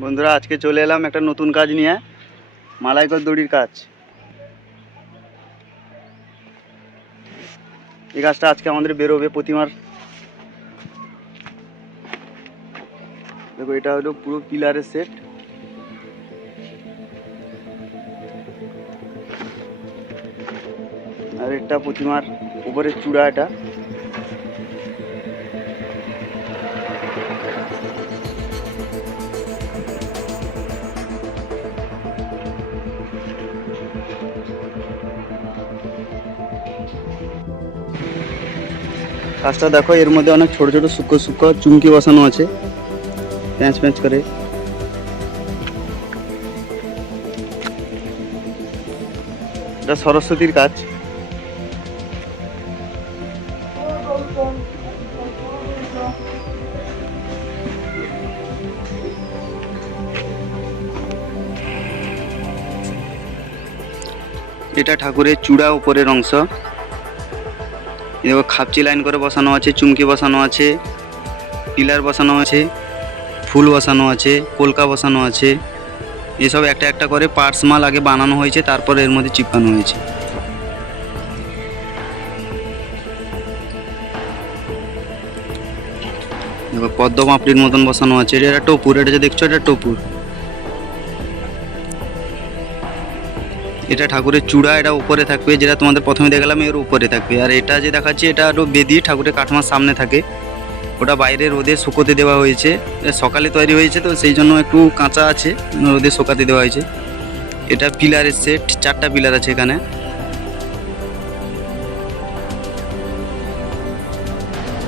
বন্ধুরা, আজকে চলে এলাম একটা নতুন কাজ নিয়ে, মালাইকর দড়ির কাজ। এই কাজটা আজকে আমাদের বেরোবে প্রতিমার। দেখো, এটা হলো পুরো পিলারের সেট। আর এটা প্রতিমার উপরের চূড়া। এটা কাজটা দেখো, এর মধ্যে অনেক ছোট ছোট সূক্ষ্ম সূক্ষ্ম চুমকি বসানো আছে, প্যাঁচ প্যাঁচ করে। এটা সরস্বতীর কাজ। এটা ঠাকুরের চূড়া উপরের অংশ। দেখো, খাপচি লাইন করে বসানো আছে, চুমকি বসানো আছে, পিলার বসানো আছে, ফুল বসানো আছে, কলকা বসানো আছে। এসব একটা একটা করে পার্টস মাল আগে বানানো হয়েছে, তারপর এর মধ্যে চিপকানো হয়েছে। দেখো, পদ্ম পাপড়ির মতন বসানো আছে। এটা টপুর, এটা যে দেখছো এটা টপুর। এটা ঠাকুরের চূড়া, এটা উপরে থাকবে, যেটা তোমাদের প্রথমে দেখালাম এর উপরে থাকবে। আর এটা যে দেখাচ্ছি, এটা আরও বেদি, ঠাকুরের কাঠমার সামনে থাকে। ওটা বাইরে রোদে শুকোতে দেওয়া হয়েছে। সকালে তৈরি হয়েছে তো সেই জন্য একটু কাঁচা আছে, রোদে শুকাতে দেওয়া হয়েছে। এটা পিলারের সেট, 4টা পিলার আছে এখানে।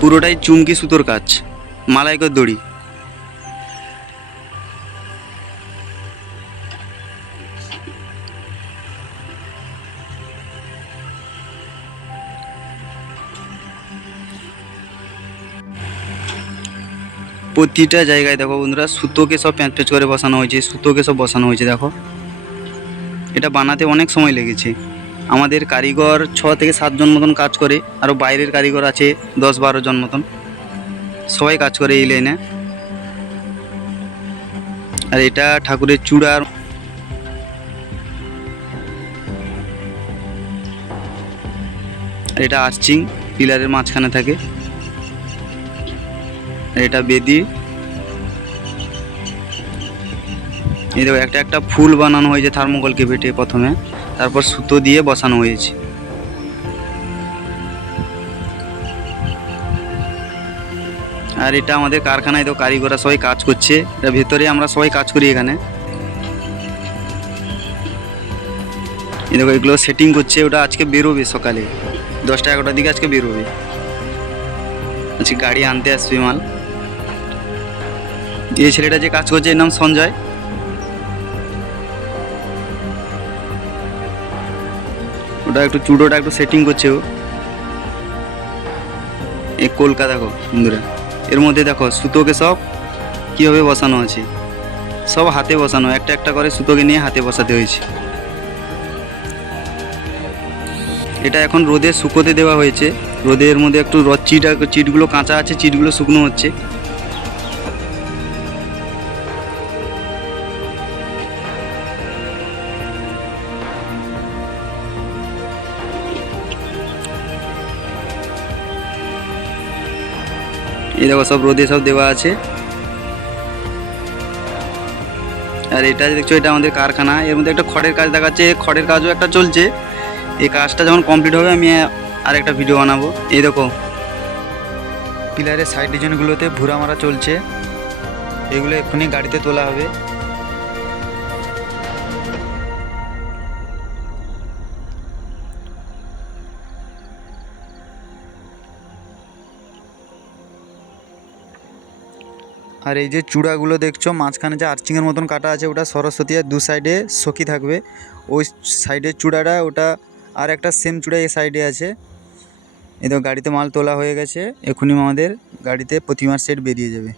পুরোটাই চুমকি সুতোর কাজ, মালাইকর দড়ি। প্রতিটা জায়গায় দেখো বন্ধুরা, সুতোকে সব প্যাঁচ প্যাঁচ করে বসানো হয়েছে, সুতোকে সব বসানো হয়েছে। দেখো, এটা বানাতে অনেক সময় লেগেছে। আমাদের কারিগর 6 থেকে 7 জন মতন কাজ করে, আরও বাইরের কারিগর আছে 10-12 জন মতন, সবাই কাজ করে এই লাইনে। আর এটা ঠাকুরের চূড়ার। আর এটা আর্চিং, পিলারের মাঝখানে থাকে। আর এটা বেদি। এই দেখো, একটা একটা ফুল বানানো হয়েছে থার্মোকলকে বেটে প্রথমে, তারপর সুতো দিয়ে বসানো হয়েছে। আর এটা আমাদের কারখানায় তো কারিগররা সবাই কাজ করছে, এটা ভেতরে আমরা সবাই কাজ করি এখানে। এই দেখো, এগুলো সেটিং করছে। ওটা আজকে বেরোবে সকালে 10টা-11টার দিকে আজকে বেরোবে। আজকে গাড়ি আনতে আসবে মাল। এই ছেলেটা যে কাজ করছে এর নাম সঞ্জয়। ওটা একটু চুড়োটা একটু সেটিং করছে ও। এই কলকা দেখো বন্ধুরা, এর মধ্যে দেখো সুতোকে সব কীভাবে বসানো আছে, সব হাতে বসানো, একটা একটা করে সুতোকে নিয়ে হাতে বসাতে হয়েছে। এটা এখন রোদে শুকোতে দেওয়া হয়েছে। রোদের মধ্যে একটু চিটগুলো কাঁচা আছে, চিটগুলো শুকনো হচ্ছে। এই দেখো, সব রোদে সব দেওয়া আছে। আর এটা দেখছো, এটা আমাদের কারখানা। এর মধ্যে একটা খড়ের কাজ দেখাচ্ছে, খড়ের কাজও একটা চলছে। এই কাজটা যখন কমপ্লিট হবে আমি আর একটা ভিডিও বানাবো। এই দেখো, পিলারের সাইড ডিজাইনগুলোতে ভুরা মারা চলছে, এগুলো এক্ষুনি গাড়িতে তোলা হবে। আর এই যে চূড়াগুলো দেখছো, মাঝখানে যে আর্চিংয়ের মতন কাটা আছে, ওটা সরস্বতী। আর দু সাইডে সখী থাকবে। ওই সাইডের চূড়াটা, ওটা আর একটা সেম চূড়া এই সাইডে আছে। এই তো গাড়িতে মাল তোলা হয়ে গেছে, এক্ষুনি আমাদের গাড়িতে প্রতিমার সেট বেরিয়ে যাবে।